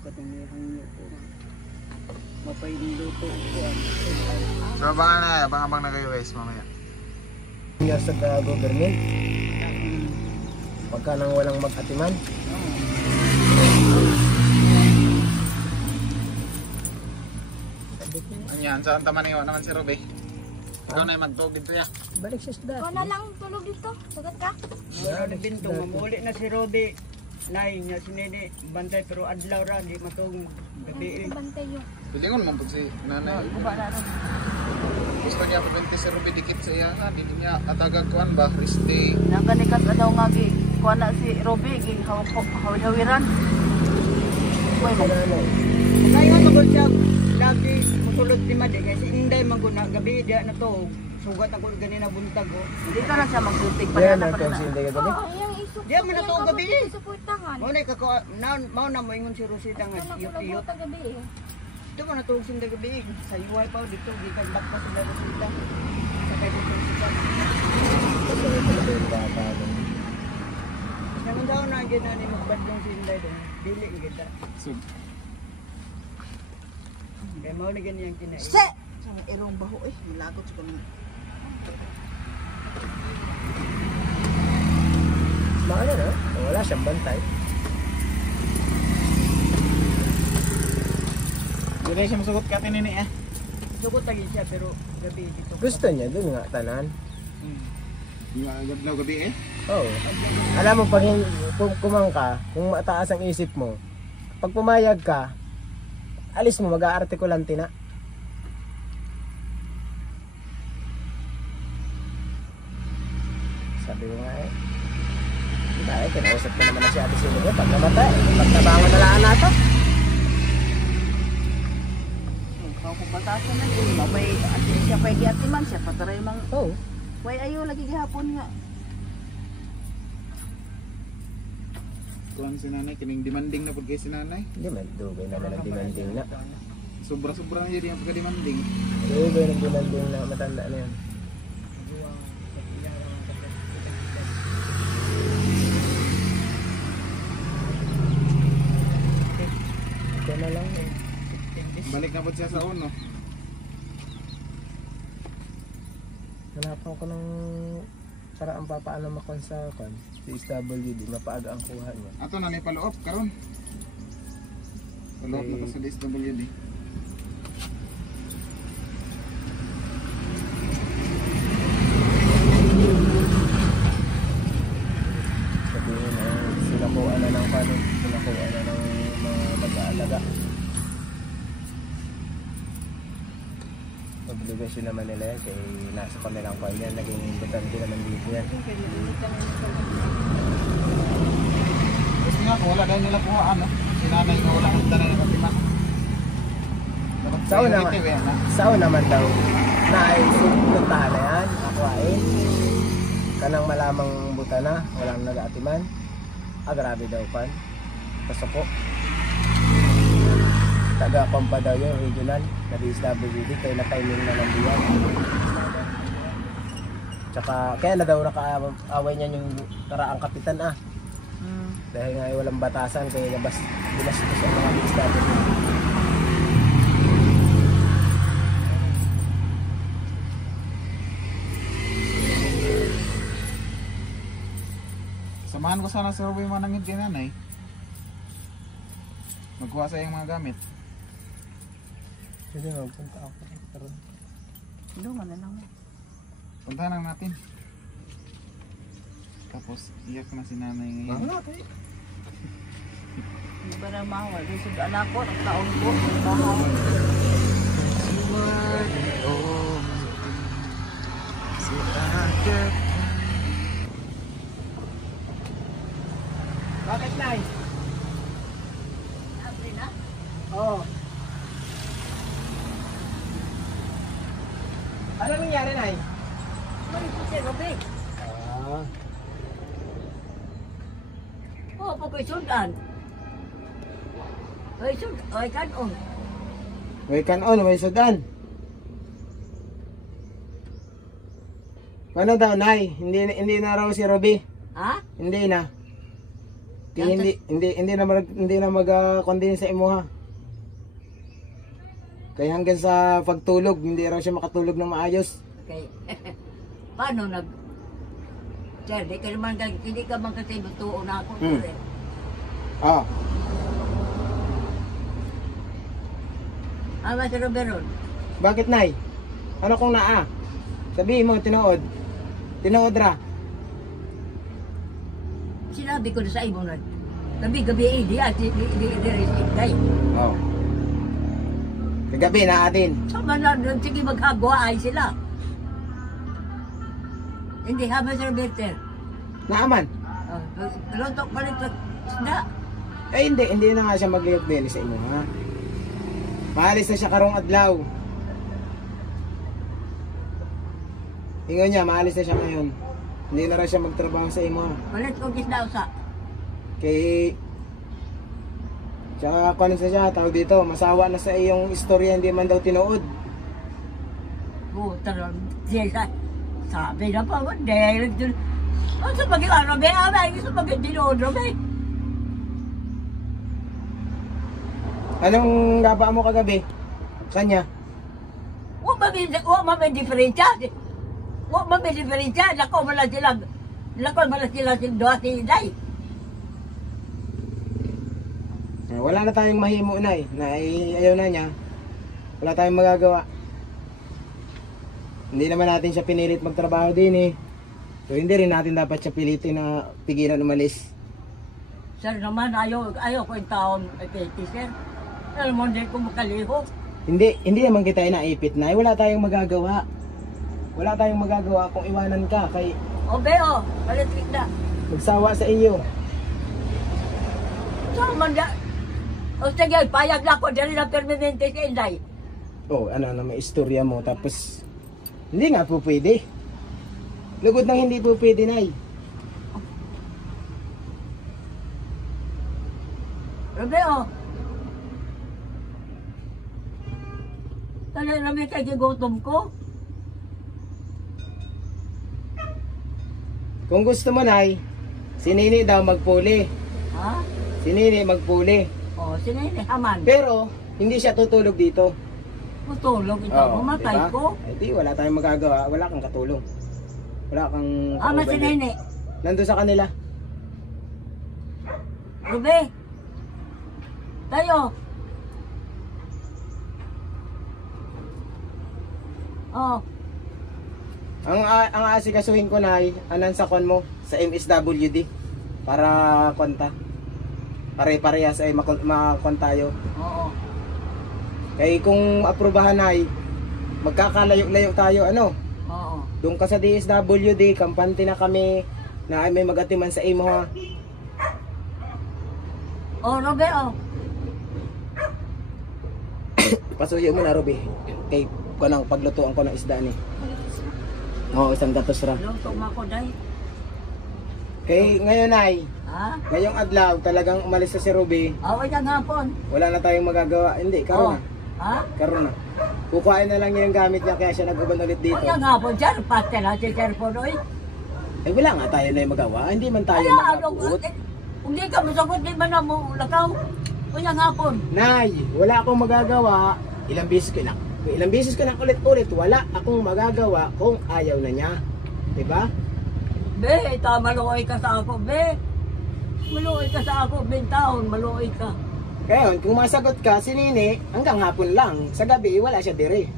katumihang niyo po. Mapailing luto ko. So abang na kayo guys mamaya. Nga sa government pagka nang walang mag-atiman. Anyan, saan taman niyo naman si Ruby? Ikaw na yung magtugid to ya. Balik siya sa Ikaw na lang tulog dito. Sagat ka. Wala na bintong, mamuli na si Rodi. Nay, nga si Nene, bantay pero adlaw ra, di matong gabi. Bantay yun. Pilingon man po si Nanay. Guba na rin. Gusto niya pagpinti si Ruby dikit sa iya nga. Hindi niya atagag kuan ba? Christy. Nangkanikat na daw nga kuha na si Robby, hawiran. Uy, Ngayon magod siya, lagi matulog ni Madi, kasi inday maguna, gabi dia na to, sugat ako ganina buntag o. hindi ka na siya magtutig pa Yan na ang pa rin. konsin tayo gabi. Oo, yung isok. Di, man natulog gabi eh. Suportahan. Mau na mo ingon si Rosita nga, iyot-iyot. Kulabuta gabi eh. Ito mo natulog sin gabi, sa UI pa dito, gikan back pa sila Rosita. Sa kay dito sila. Naman daw na ginani magbadlong si inday doon, dili kita. So, Kaya mau na ganyan kinain. Se! Sa irong baho eh, malagot sa kami. Maano na? Wala siyang bantay. hindi siya masugot ka tinini eh. Sugot lagi siya pero gabi dito. Gusto niya dun nga tanan. Gablaw gabi eh. Oo. Alam mo pag kumang ka, kung mataas ang isip mo, pag pumayag ka, alis mo mag-aartikulante na. Sabi ko nga eh. Dahil kinausap ko naman na si Ate Silvia pag namatay, pagtabangan na lang nato. Kung batasan na din, mabay, siya pwede atiman, siya pataray mang, Oo. way ayo lagi gihapon nga. Kuan si Nanay, kining demanding na pud kay si Nanay. Hindi man, dugay naman ang demanding na. Sobra-sobra na jadi ang pagka-demanding. Dugay ng demanding na matanda na yan. Ito na lang eh. Balik na pud siya sa uno. Hanapan ko ng paraan pa paano makonsakan si SWD, mapaaga ang kuha niya. Ato na ni paloob karon. Paloob na to sa DSWD. Sabihin na sinakuha na ng paano, sinakuha na ng mga mag-aalaga. Obligasyon naman nila yan kaya nasa kanilang kuha niya, naging importante naman dito yan. Gusto nga kung wala dahil nila kuha ano. Si Nanay nga wala ang tanay na patiman. Sa una naman daw, naisiputahan na yan, akuhain. Kanang malamang buta na, walang nag-aatiman. Grabe daw pan. Pasuko. Taga-pampa daw yung regional na DSWD, kaya na-timing na lang diyan. Tsaka, kaya na daw nakaaway niya yung karaang kapitan Dahil nga ay walang batasan, kaya binastos ang mga DSWD. Samahan ko sana si Ruby manangid kay Nanay. Magkuha sa iyong mga gamit. Sige, magpunta ako. Pero Dungan na lang. Puntahan lang natin. Tapos iyak na si Nanay ngayon. Hindi ba na mahal? Lisod anak ko, ang taon ko, bahay. Bakit, Nay? Sabi na? Oo. Ano nangyari, Nay? May puti, Robby. Ah. Oo, pag ko'y sundan. Ko'y sundan, ko'y kanon. May kanon, may sudan. Paano daw, Nay? Hindi na raw si Robby. Ha? Hindi na. Hindi na mag-condene sa imo, ha. Kaya hanggang sa pagtulog, hindi raw siya makatulog ng maayos. Okay. Paano nag... Sir, hindi ka man kasi tuon na ako. Hmm. Sir. Ah, Ama si Roberon. bakit, Nay? Ano kung naa? Sabihin mo, tinood. Tinood ra. Sinabi ko na sa imo na, gabi-gabi di receive day. Oh. Kagabi na atin. Sama na, sige maghagwa ay sila. Hindi, hama si Roberto. Naaman. Luntok pa rin sa isda. Eh hindi na nga siya magliyok din sa imo, ha. Maalis na siya karong adlaw. Ingon niya, maalis na siya ngayon. Hindi na rin siya magtrabaho sa imo, ha. Palit ko isda sa. Kay tsaka kung ano siya, tawag dito, masawa na sa iyong istorya, hindi man daw tinuod. Puta ron, siya sabi na pa, direct dun. Ano sa paging ano, may amay, sa paging dinodo, may. Anong gaba mo kagabi? Kanya? Huwag may diferensya. Huwag may diferensya. Lako mo lang sila doha si Day. Wala na tayong mahimo, Nay, na ayaw na niya. Wala tayong magagawa. Hindi naman natin siya pinilit magtrabaho din, eh. So hindi rin natin dapat siya pilitin na pigilan umalis. Sir naman, ayaw ko yung taon kay sir. Alam mo, hindi ko makaliho. Hindi naman kita inaipit, Nay. Wala tayong magagawa. Wala tayong magagawa kung iwanan ka kay O Beo, palitrik na. magsawa sa iyo. So, manda. O sige, payag na ako, dali na permanente si Inday. Oh, ano na may istorya mo, tapos hindi nga po pwede. Lugod ng hindi po pwede, Nay. O Beo. Dali na may kagigutom ko. Kung gusto mo, Nay, si Nini daw magpuli. Ha? Si Nini magpuli. O, sinini, haman. Pero hindi siya tutulog dito. Tutulog ito, Oo, mamatay diba? ko. Eh, di, wala tayong magagawa. Wala kang katulong. Wala kang Ama si kaubali. Nene. Nandun sa kanila. Rube. Tayo. Oh, Ang aasikasuhin ko, Nay, anan sa kon mo sa MSWD para konta. Pare-parehas ay makon tayo. oo. Kaya kung aprubahan, Nay, magkakalayo-layo tayo, ano? Oo. Doon ka sa DSWD, kampante na kami na may magatiman sa imo, ha. Oh, Robe, oh. Pasuyo mo na, Ruby. Kay kanang paglutuan ko ng isda ni. Oo, isang gatos ra. Luto mo ako, day. Kay ngayon, Nay, Ha? ngayong adlaw talagang umalis na si Ruby. Awa yung hapon. Wala na tayong magagawa. Hindi, Oh. karon na. Ha? Karon na. Kukuhain na lang niya yung gamit niya kaya siya nag-uban ulit dito. O yung hapon, sir. Pastel ha, si Sir Punoy. Eh wala nga tayo na yung magawa. Hindi man tayo Ay, ano, makapuot. kung di ka masagot, di ba na mo lakaw? O yung hapon. Nay, wala akong magagawa. Ilang beses ko na ulit-ulit. Wala akong magagawa kung ayaw na niya. Diba? Be, maluoy ka sa ako, be. Maluoy ka sa ako, bintahon, maluoy ka. Kaya kung masagot ka, si Nini, hanggang hapon lang. Sa gabi, wala siya dire.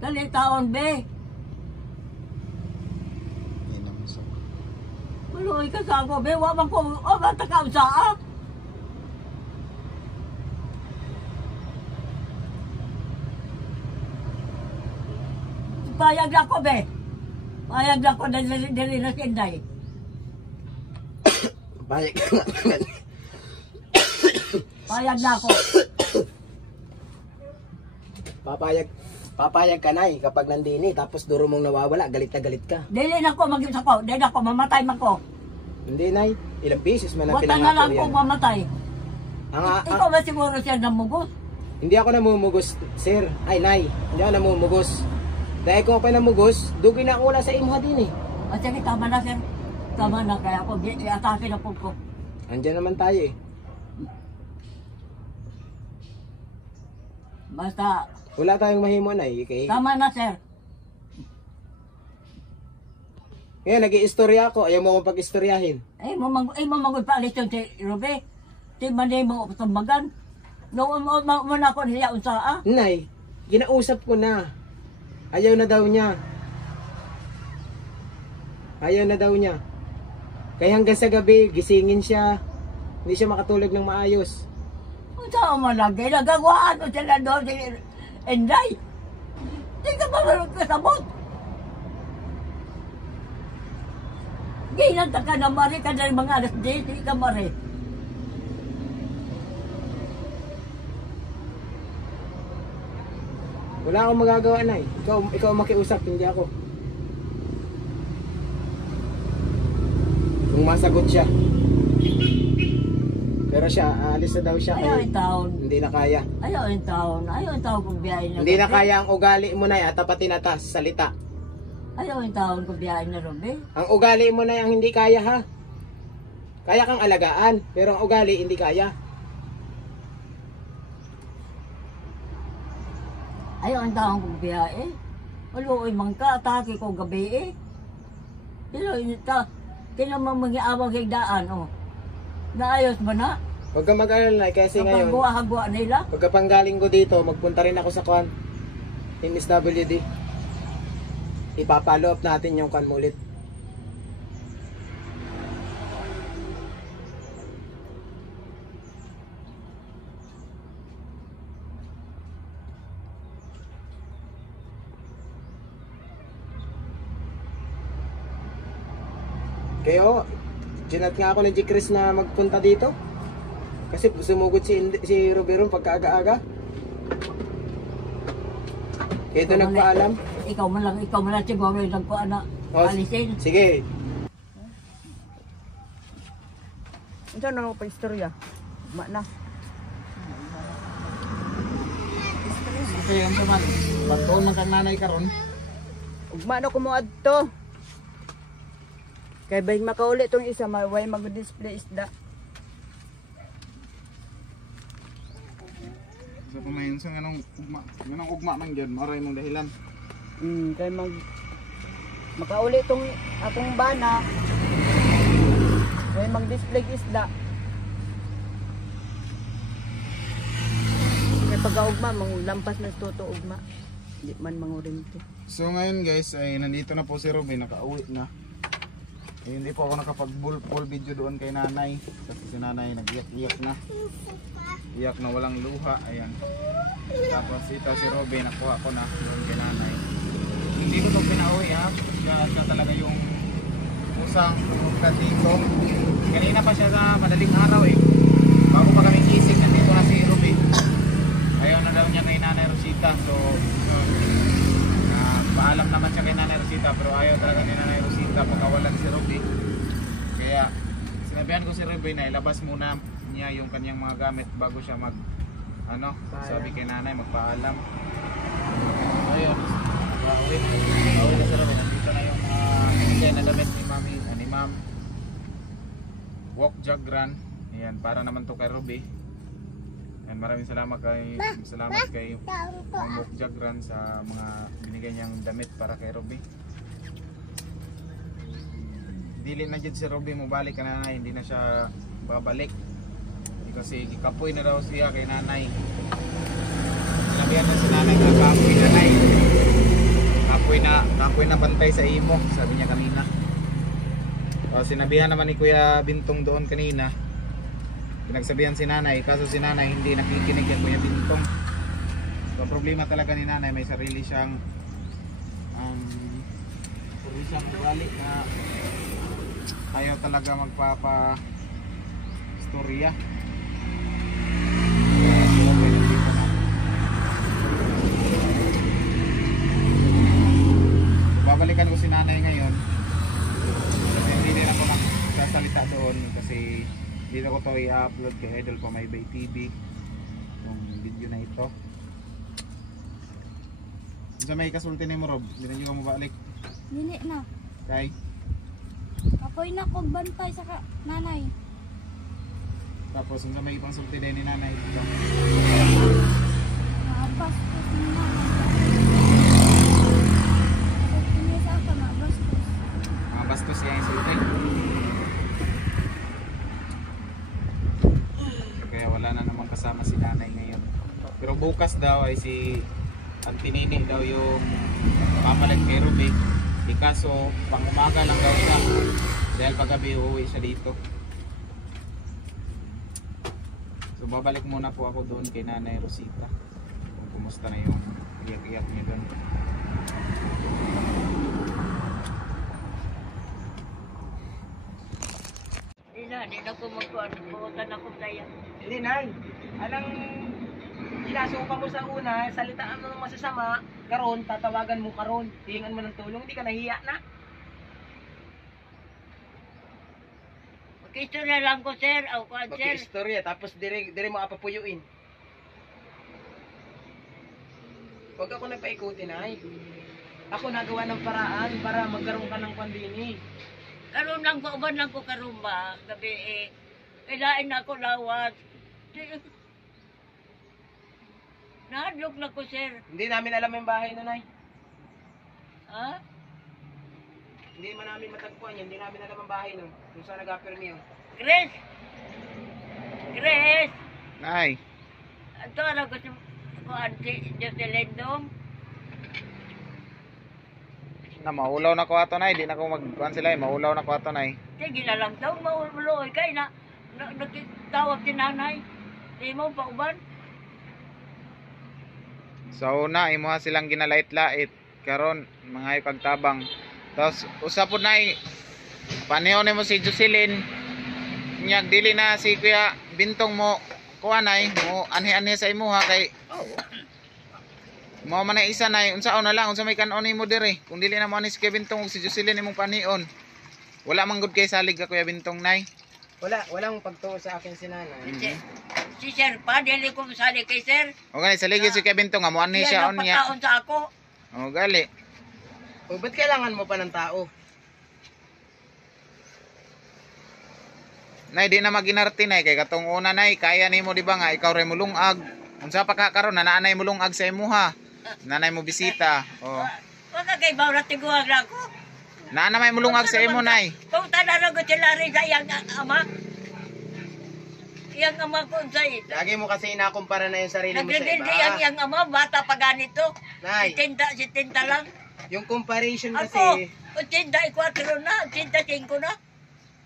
Dali taon, be. Luoy ka sa ako, be, wabang ko, o matakaw sa Payag na ko, be. Payag na ko, dali na sinday. Payag ka nga. Payag na ako. Papayag ka na kapag nandini, tapos duro mong nawawala, galit na galit ka. Dili na ko mag-isa ko, dili na ko, mamatay man ko. Hindi nay, ilang beses man ang Wata na pinangako lang ko yan. mamatay. Ang, Ikaw ba siguro siya namugos? hindi ako namumugos, sir. Ay, nay, hindi ako namumugos. Dahil kung ako namugos, dugay na ako wala sa imuha din eh. O sige, tama na sir. Tama na, kaya ako, i-atake na po ko. Andiyan naman tayo eh. Basta, Wala tayong mahimo na eh. tama na sir. Ngayon, nag-iistorya ako. Ayaw mo akong pag-istoryahin. Magod pa alis yung si Ruby. Di man din mo tumbagan. Noon mo na ako niya unsa Nay, ginausap ko na. Ayaw na daw niya. Ayaw na daw niya. Kaya hanggang sa gabi, gisingin siya. Hindi siya makatulog ng maayos. Unsa mo lagi nagagawa ano sila doon si Enday. Di ka ba marunong kasabot? Ginanta ka na mari ka na mga alas 10, di ka mari. Wala akong magagawa na eh. Ikaw ang makiusap, hindi ako. Kung masagot siya. Pero siya, aalis na daw siya. Ayaw yung taon. Hindi na kaya. Ayaw yung taon kung biyahe na. Hindi na kaya ang ugali mo na at tapatin na ta sa salita. Ayaw yung taon kung biyahe na Ruby. Ang ugali mo na ang hindi kaya ha. Kaya kang alagaan, pero ang ugali hindi kaya. Ayaw ang taong kong biyahe. Waluoy man ka, atake ko gabi eh. Pero ita, kinamang mangiawang higdaan oh. Naayos ba na? Huwag ka mag-alala kasi Kapag ngayon, buwa-hagwa nila. pagkapanggaling ko dito, magpunta rin ako sa kwan, MSWD. Ipapalo up natin yung kwan mo ulit. Kayo, ginat nga ako ni G. Chris na magpunta dito. Kasi sumugod si Robero pagkaaga-aga. Kaya ito nagpaalam. Ikaw man lang siguro yung nagpaanak. Oh, Alisin. sige. Ito na ako pa istorya. Ma na. Okay, yan naman. Pagtuon man kang nanay karon. Ugma na ko mo adto. Kay bay makauli tong isa, way mag-display isda. So kumain sa ganong ugma man gyud, maray mong dahilan. Kay makauli tong akong bana. Way mag-display isda. Kay pag-ugma lampas na toto ugma. Di man mangurin to. So ngayon guys ay nandito na po si Ruby, nakauwi na. Eh, hindi po ako nakapag-full video doon kay nanay kasi si nanay nag-iyak-iyak na. Iyak na walang luha, ayan. Tapos ito si Ruby, nakuha ko na doon kay nanay. Hindi ko ito pinauwi ha, siya talaga yung usang dito. Kanina pa siya sa madaling araw eh. Bago pa kami gising, nandito na si Ruby. Ayaw na daw niya kay Nanay Rosita, so paalam naman siya kay Nanay Rosita, pero ayaw talaga ni Nanay Rosita pagkawalan si Ruby. Kaya sinabihan ko si Ruby na ilabas muna niya yung kanyang mga gamit bago siya sabi kay nanay magpaalam. Ayun, pauwi na si Ruby. Nandito na yung mga na damit ni Ma'am Walk Jagran. Ayan, para naman to kay Ruby. And maraming salamat kay Ma'am Walk Jagran sa mga binigay niyang damit para kay Ruby. Dili na jud si Ruby mo balik ka nanay, hindi na siya babalik. Kasi ikapoy na daw siya kay nanay. Sinabihan na si nanay na kapoy nanay. Kapoy na bantay sa imo, sabi niya kanina. Sinabihan naman ni Kuya Bintong doon kanina. Pinagsabihan si nanay, kaso si nanay hindi nakikinig kay Kuya Bintong. So problema talaga ni nanay, may sarili siyang ugali na ayaw talaga magpapa-storya. Babalikan ko si nanay ngayon kasi hindi din ako nagsasalita doon kasi dito ko to i-upload kay Idol Pamaybay TV yung video na ito. Sa may kasulti ni mo Rob, hindi na ka mabalik Dili na. kay Ako'y na kog bantay sa nanay. tapos sa may ipang sulti din ni nanay ito. Mabastos ni nanay. Hindi sa ako mabastos. Mga bastos yan yung sulti. Kaya wala na namang kasama si nanay ngayon. Pero bukas daw ay si Auntie Nini daw yung papalit kay Ruby. Di kaso pang umaga lang daw siya dahil paggabi uuwi siya dito. So babalik muna po ako doon kay Nanay Rosita kung kumusta na yung iyak-iyak niya doon. Di na ko magkuhan. Buutan ako tayo. Hindi, Nay. Alang ginasuka mo sa una, salitaan mo ng masasama, karon tatawagan mo karon, hihingan mo ng tulong, hindi ka nahiya na. Mag-istorya lang ko, sir. O, kuhan, sir. Mag-istorya, tapos dire mo apapuyuin. Huwag ako nagpaikuti, Nay. Ako nagawa ng paraan para magkaroon ka ng pandini. Karoon lang ko, uban lang ko karumba. Gabi eh. Kailain na ako lawat. Nahadlok na ko, sir. Hindi namin alam yung bahay na, Nay. Ha? Hindi man namin matagpuan yan, hindi namin alam ang bahay nun. Kung saan nag-apirmi yun. Chris! Chris! Nay, Ito ano gusto ko, Auntie Jocelyn Dong? na maulaw na ko ato nay, di na ko magkuhan sila, maulaw na ko ato nay. Sige na lang daw, mauluoy kay na nagtawag si nanay. Di mo pa uban? So una imuha silang ginalait-lait karon mga pagtabang. Tapos usapod nay paneho nimo si Jocelyn. Nyag dili na si Kuya Bintong mo kuha nay mo anhi-anhi sa imuha kay mo man isa nay unsaon na lang unsa may kanon nimo dire. Kung dili na mo ani si Kuya Bintong ug si Jocelyn imong panion. Wala man gud kay salig ka Kuya Bintong nay. Walang pagtuo sa akin si nanay. Si sir pa, dili ko masali kay sir. O gani salig si Kuya Bintong amo ani siya on niya. Pagkaon sa ako. O gali. O ba't kailangan mo pa ng tao? Nay di na maginarti nay kay katong una nay kaya nimo di ba nga ikaw ray mulungag. Unsa pa ka karon na naanay mulungag sa imuha. Nanay mo bisita. Oh. Wag ka kay bawrat tiguag lang ko. Naana may mulungag sa imo nay. Kung tada na ko sila rin sa iyang ama. Iyang ama ko sa ito. Lagi mo kasi inakumpara na yung sarili mo sa Nagre-build iba. iyang ama, bata pa ganito. Nay, Si tinta lang. yung comparison Ako, kasi, 84 na, 85 na.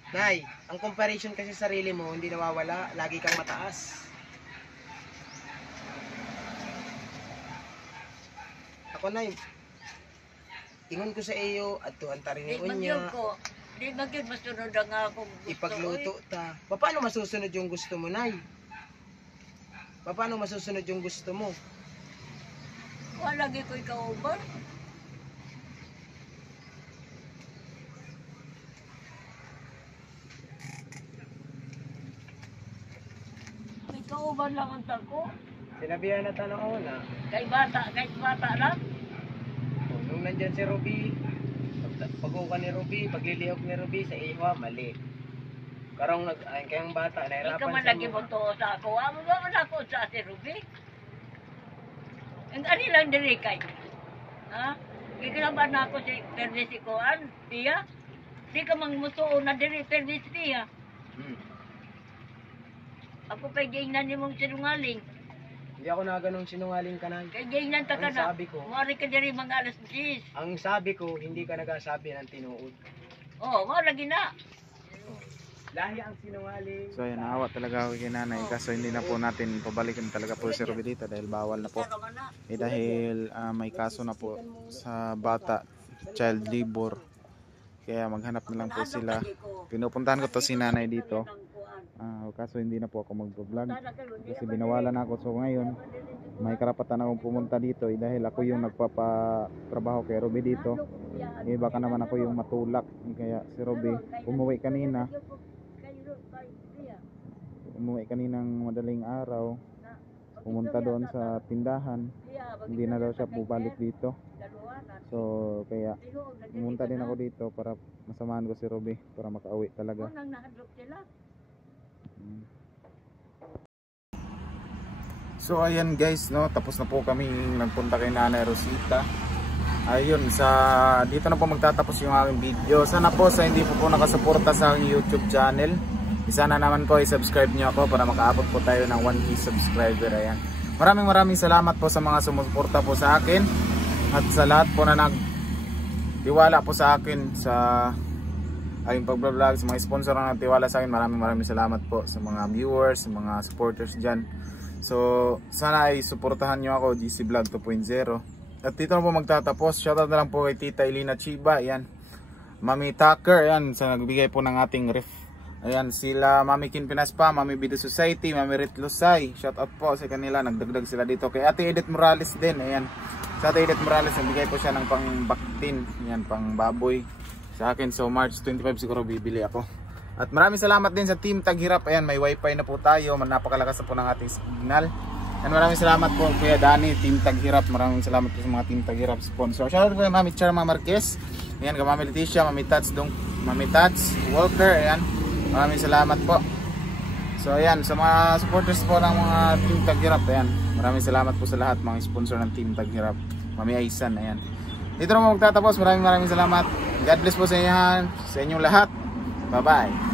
Nay, ang comparison kasi sa sarili mo, hindi nawawala. Lagi kang mataas. Ako, Nay, ingon ko sa iyo, at tuhan ta rin Di yung magyod unya, ko. Di magyod masunod ang akong gusto. ipagluto ta. Paano masusunod yung gusto mo, Nay? Paano masusunod yung gusto mo? Wala lagi ko ikaw uban. May kauban lang ang tako. Sinabihan na tanong ako na, Kahit bata lang. nung nandyan si Ruby, pag-uka ni Ruby, paglilihok ni Ruby sa iwa, mali. Karong kayang bata, nahirapan Ikaw man sa lagi mo mga- to sa ako. Amo ba man ako sa ate Ruby? Ang ani lang diri kay. Ha? Ikalaban na ako si Pervis Ikoan, tiya. Di ka mang mutuo na diri Pervis tiya. Hmm. Ako kay gingnan nimong sinungaling. Hindi ako na ganun sinungaling ka na. Kay gingnan ta ka Ang na. sabi ko, Mari ka diri mga alas 10. ang sabi ko, hindi ka nagasabi ng tinuod. Oh, mo lagi na. Lahi ang sinungaling. So ayan, naawa talaga ako kay nanay. Kaso hindi na po natin pabalikin talaga po si Ruby dito dahil bawal na po. Dahil may kaso na po sa bata, child labor. Kaya maghanap na lang po sila. Pinupuntahan ko to si nanay dito. Kaso hindi na po ako mag-vlog kasi binawalan ako. So ngayon, may karapatan akong pumunta dito dahil ako yung nagpapatrabaho kay Ruby dito. Baka naman ako yung matulak. Kaya si Ruby umuwi kaninang madaling araw, pumunta doon sa tindahan, hindi na daw siya bubalik dito. So kaya pumunta din ako dito para masamahan ko si Ruby para makauwi talaga. So ayan guys, no, tapos na po kami nagpunta kay Nanay Rosita. Ayun, dito na po magtatapos yung aking video. Sana po sa hindi po nakasuporta sa aking YouTube channel, sana naman po i-subscribe nyo ako para makaabot po tayo ng 1K subscriber. Ayan. Maraming salamat po sa mga sumusuporta po sa akin at sa lahat po na nagtiwala po sa akin sa aking pag-vlog, sa mga sponsor na nagtiwala sa akin. Maraming salamat po sa mga viewers, sa mga supporters dyan. So sana ay suportahan nyo ako, GC Vlog 2.0. At dito na po magtatapos. Shoutout na lang po kay Tita Elena Chiba, ayan, Mami Tucker, ayan, sa nagbigay po ng ating ref. Ayan, sila Mami Kin Pinaspa, Mami Bido Society, Mami Rit Lusay. Shoutout po sa kanila, nagdagdag sila dito. Kay Ate Edith Morales din, ayan. Sa Ate Edith Morales, nagbigay po siya ng pang-baktin, ayan, pang-baboy sa akin. So March 25 siguro bibili ako. At maraming salamat din sa Team Taghirap. Ayan, may wifi na po tayo, napakalakas na po ng ating signal. And maraming salamat po Kuya Danny, Team Taghirap. Maraming salamat po sa mga Team Taghirap sponsor. Shoutout po kay Mami Charma Marquez, ayan, kay Mami Leticia, Mami Tats Walker, ayan. Maraming salamat po. So ayan, sa mga supporters po ng mga Team Taghirap, ayan, maraming salamat po sa lahat mga sponsor ng Team Taghirap. Mami Aisan, ayan. Dito na magtatapos. Maraming salamat. God bless po sa inyong lahat. Bye bye.